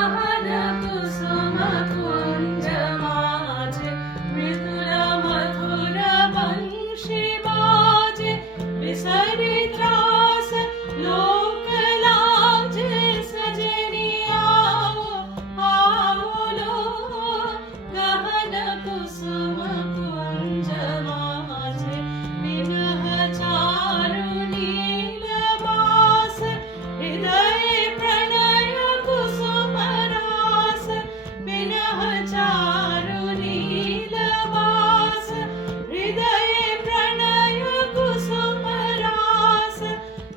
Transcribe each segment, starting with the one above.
गहन कुसुम कुंज माझे मृदुल मधुर वंशी बाजे विसरी त्रास लोक लाजे सजनी आओ आओ लो गहन कुसुम कुंज माझे विरह चारु नीलवास हृदय प्रणय कुसुम रास विरह चारु नीलवास हृदय प्रणय कुसुम रास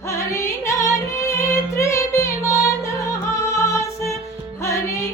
हरि नेत्री विमल हास हरि